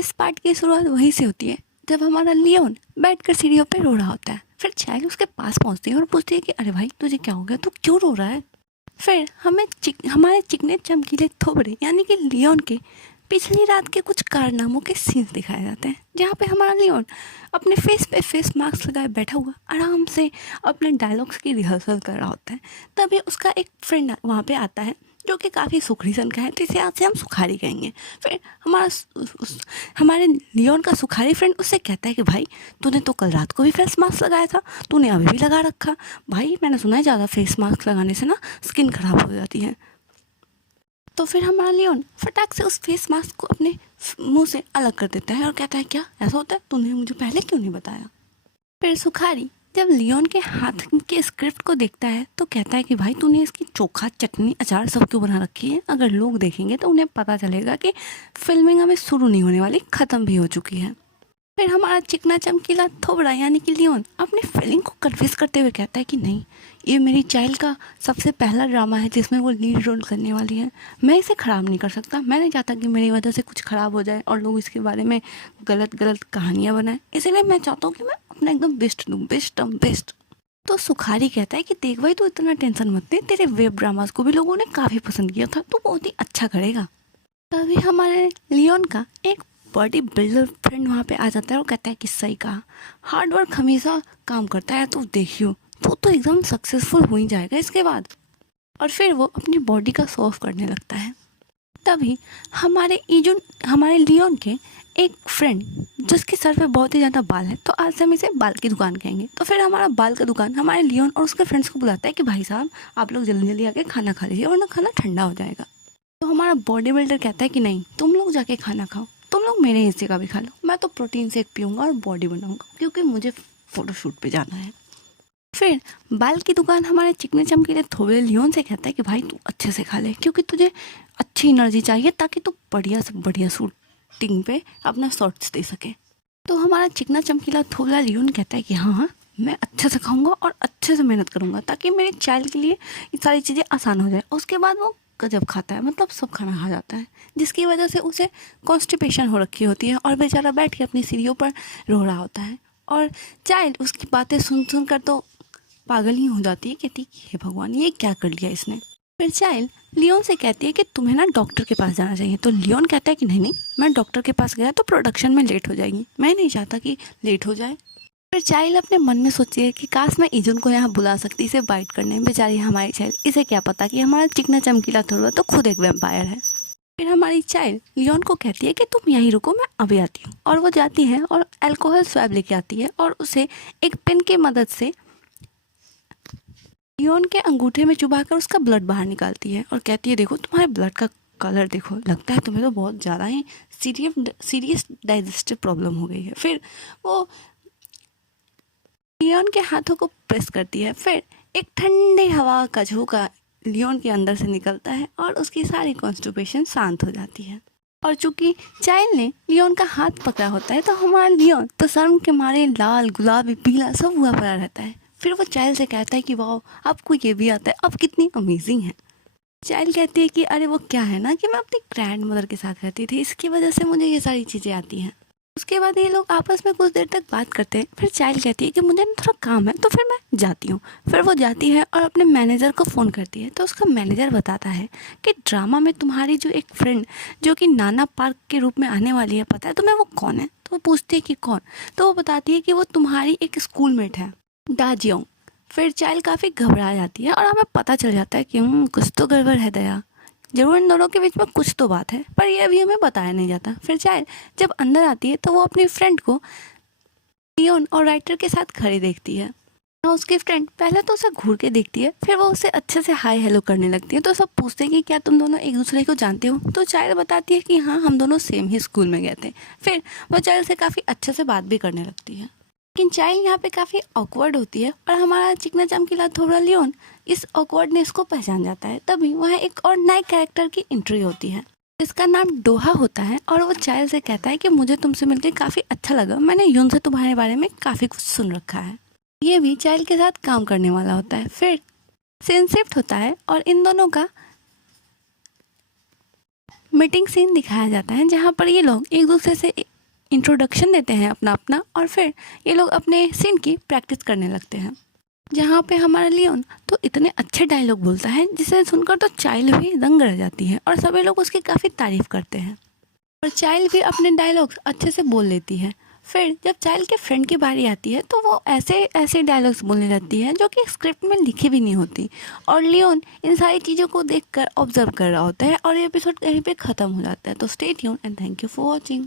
इस पार्ट की शुरुआत वहीं से होती है जब हमारा लियोन बैठकर सीढ़ियों पे रो रहा होता है। फिर चाइल्ड उसके पास पहुंचती है और पूछती है कि अरे भाई तुझे क्या हो गया, तू क्यों रो रहा है। फिर हमें हमारे चिकने चमकीले थोबड़े यानी कि लियोन के पिछली रात के कुछ कारनामों के सीन्स दिखाए जाते हैं, जहाँ पे हमारा लियोन अपने फेस पे फेस मास्क लगाए बैठा हुआ आराम से अपने डायलॉग्स की रिहर्सल कर रहा होता है। तभी उसका एक फ्रेंड वहाँ पे आता है जो कि काफ़ी सुखड़ी सन का है, तो इसे आज से हम सुखारी कहेंगे। फिर हमारे लियोन का सुखारी फ्रेंड उससे कहता है कि भाई तूने तो कल रात को भी फेस मास्क लगाया था, तूने अभी भी लगा रखा। भाई मैंने सुना है ज़्यादा फेस मास्क लगाने से ना स्किन खराब हो जाती है। तो फिर हमारा लियोन फटाक से उस फेस मास्क को अपने मुंह से अलग कर देता है और कहता है क्या ऐसा होता है, तूने मुझे पहले क्यों नहीं बताया। फिर सुखारी जब लियोन के हाथ के स्क्रिप्ट को देखता है तो कहता है कि भाई तूने इसकी चोखा चटनी अचार सब क्यों बना रखी है, अगर लोग देखेंगे तो उन्हें पता चलेगा कि फिल्मिंग हमें शुरू नहीं होने वाली, ख़त्म भी हो चुकी है। फिर हमारा चिकना चमकीला थोबड़ा यानी कि लियोन अपनी फीलिंग को कन्फेस करते हुए कहता है कि नहीं, ये मेरी चाइल्ड का सबसे पहला ड्रामा है जिसमें वो लीड रोल करने वाली है। मैं इसे ख़राब नहीं कर सकता, मैं नहीं चाहता कि मेरी वजह से कुछ ख़राब हो जाए और लोग इसके बारे में गलत गलत कहानियाँ बनाएं, इसलिए मैं चाहता हूँ कि मैं अपना एकदम बेस्ट दूँ, बेस्ट। तो सुखारी कहता है कि देख भाई तू इतना टेंशन मत ले, तेरे वेब ड्रामास को भी लोगों ने काफ़ी पसंद किया था, तू बहुत ही अच्छा करेगा। तभी हमारे लियोन का एक बॉडी बिल्डर फ्रेंड वहाँ पे आ जाता है और कहता है कि सही कहा, हार्ड वर्क हमेशा काम करता है, तो देखियो तो एकदम सक्सेसफुल हो ही जाएगा इसके बाद। और फिर वो अपनी बॉडी का शो ऑफ करने लगता है। तभी हमारे लियोन के एक फ्रेंड जिसके सर पे बहुत ही ज़्यादा बाल है, तो आज से हम इसे बाल की दुकान कहेंगे। तो फिर हमारा बाल का दुकान हमारे लियोन और उसके फ्रेंड्स को बुलाता है कि भाई साहब आप लोग जल्दी जल्दी आके खाना खा लीजिए वरना खाना ठंडा हो जाएगा। तो हमारा बॉडी बिल्डर कहता है कि नहीं, तुम लोग जाके खाना खाओ, तुम लोग मेरे हिस्से का भी खा लो, मैं तो प्रोटीन शेक पीऊँगा और बॉडी बनाऊँगा क्योंकि मुझे फ़ोटोशूट पे जाना है। फिर बाल की दुकान हमारे चिकने चमकीले थोड़े लियोन से कहता है कि भाई तू अच्छे से खा ले क्योंकि तुझे अच्छी एनर्जी चाहिए ताकि तू बढ़िया से बढ़िया शूटिंग पे अपना शॉट्स दे सके। तो हमारा चिकना चमकीला थोड़ा लियोन कहता है कि हाँ हाँ मैं अच्छे से खाऊंगा और अच्छे से मेहनत करूंगा ताकि मेरे चाइल्ड के लिए ये सारी चीज़ें आसान हो जाए। उसके बाद वो गजब खाता है, मतलब सब खाना खा जाता है, जिसकी वजह से उसे कॉन्स्टिपेशन हो रखी होती है और बेचारा बैठ के अपनी सीढ़ियों पर रो रहा होता है। और चाइल्ड उसकी बातें सुन सुन कर तो पागल ही हो जाती है, कहती है हे भगवान ये क्या कर लिया इसने। फिर चाइल्ड लियोन से कहती है कि तुम्हें ना डॉक्टर के पास जाना चाहिए। तो लियोन कहता है कि नहीं नहीं, मैं डॉक्टर के पास गया तो प्रोडक्शन में लेट हो जाएगी, मैं नहीं चाहता कि लेट हो जाए। फिर चाइल्ड अपने मन में सोचती है कि काश मैं इजुन को यहाँ बुला सकती इसे बाइट करने, बेचारी हमारी चाइल्ड, इसे क्या पता कि हमारा चिकना चमकीला थोड़ा तो खुद एक वेम्पायर है। फिर हमारी चाइल्ड लियोन को कहती है कि तुम यहीं रुको, मैं अभी आती हूँ। और वो जाती है और अल्कोहल स्वैब लेके आती है और उसे एक पेन की मदद से लियोन के अंगूठे में चुभाकर उसका ब्लड बाहर निकालती है और कहती है देखो तुम्हारे ब्लड का कलर देखो, लगता है तुम्हें तो बहुत ज़्यादा ही सीरियस डाइजेस्टिव प्रॉब्लम हो गई है। फिर वो लियोन के हाथों को प्रेस करती है। फिर एक ठंडी हवा का झोंका लियोन के अंदर से निकलता है और उसकी सारी कॉन्स्टिपेशन शांत हो जाती है। और चूंकि चाइल्ड ने लियोन का हाथ पकड़ा होता है तो हमारा लियोन तो शर्म के मारे लाल गुलाबी पीला सब हुआ पड़ा रहता है। फिर वो चाइल्ड से कहता है कि वाह आपको ये भी आता है, अब कितनी अमेजिंग है। चाइल्ड कहती है कि अरे वो क्या है ना कि मैं अपनी ग्रैंड मदर के साथ रहती थी, इसकी वजह से मुझे ये सारी चीज़ें आती हैं। उसके बाद ये लोग आपस में कुछ देर तक बात करते हैं। फिर चाइल्ड कहती है कि मुझे ना थोड़ा काम है तो फिर मैं जाती हूँ। फिर वो जाती है और अपने मैनेजर को फ़ोन करती है। तो उसका मैनेजर बताता है कि ड्रामा में तुम्हारी जो एक फ्रेंड जो कि नाना पार्क के रूप में आने वाली है, पता है तुम्हें वो कौन है। तो वो पूछती है कि कौन, तो वो बताती है कि वो तुम्हारी एक स्कूलमेट है, दाजियोंग। फिर चाइल्ड काफ़ी घबरा जाती है और हमें पता चल जाता है कि कुछ तो गड़बड़ है दया, जरूर इन दोनों के बीच में कुछ तो बात है, पर यह अभी हमें बताया नहीं जाता। फिर चाइल्ड जब अंदर आती है तो वो अपनी फ्रेंड को लियोन और राइटर के साथ खड़ी देखती है। उसकी फ्रेंड पहले तो उसे घूर के देखती है, फिर वो उसे अच्छे से हाय हेलो करने लगती है। तो सब पूछते हैं कि क्या तुम दोनों एक दूसरे को जानते हो। तो चाइल्ड बताती है कि हाँ हम दोनों सेम ही स्कूल में गए थे। फिर वो चाइल्ड से काफ़ी अच्छे से बात भी करने लगती है, लेकिन चाइल्ड यहाँ पे काफ़ी ऑकवर्ड होती है और हमारा चिकना चमकीला थोड़ा लियोन इस ऑकवर्डनेस को पहचान जाता है। तभी वहाँ एक और नए कैरेक्टर की एंट्री होती है जिसका नाम डोहा होता है और वो चाइल्ड से कहता है कि मुझे तुमसे मिलकर काफ़ी अच्छा लगा, मैंने यून से तुम्हारे बारे में काफ़ी कुछ सुन रखा है। ये भी चाइल्ड के साथ काम करने वाला होता है। फिर सीन शिफ्ट होता है और इन दोनों का मीटिंग सीन दिखाया जाता है जहाँ पर ये लोग एक दूसरे से इंट्रोडक्शन देते हैं अपना अपना, और फिर ये लोग अपने सीन की प्रैक्टिस करने लगते हैं, जहाँ पे हमारा लियोन तो इतने अच्छे डायलॉग बोलता है जिसे सुनकर तो चाइल्ड भी दंग रह जाती है और सभी लोग उसकी काफ़ी तारीफ़ करते हैं और चाइल्ड भी अपने डायलॉग्स अच्छे से बोल लेती है। फिर जब चाइल्ड के फ्रेंड की बारी आती है तो वो ऐसे ऐसे डायलॉग्स बोलने लगती है जो कि स्क्रिप्ट में लिखी भी नहीं होती, और लियोन इन सारी चीज़ों को देखकर ऑब्जर्व कर रहा होता है और ये एपिसोड कहीं पे ख़त्म हो जाता है। तो stay tuned and thank you for watching.